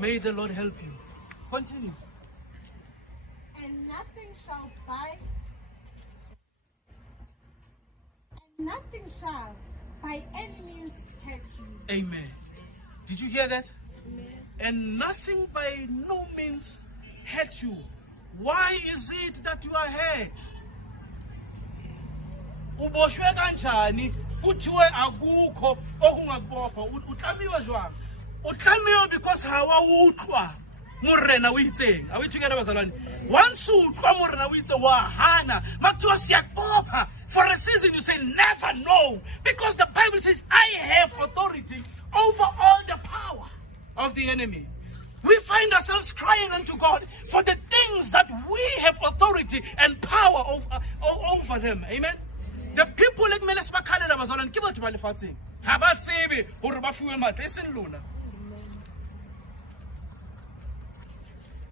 May the Lord help you. Continue. And nothing shall by any means hurt you. Amen. Did you hear that? And nothing by no means hurt you. Why is it that you are hurt? Uboshwe kanjani kuthiwe akukho okungakubopha utlamiwa jwang utlamiwa because hawa utlwa morena o itseng. Are we together bazalwane? Once utlwa morena o itse wa hana makuthiwa siyakubopha. For a season you say never no, because the Bible says I have authority over all the power of the enemy. We find ourselves crying unto God for the things that we have authority and power over them. Amen. The people like Menes Bakale Bazon and Kibat Balifating. Habat Sebi or Bafu Mat, listen, Luna.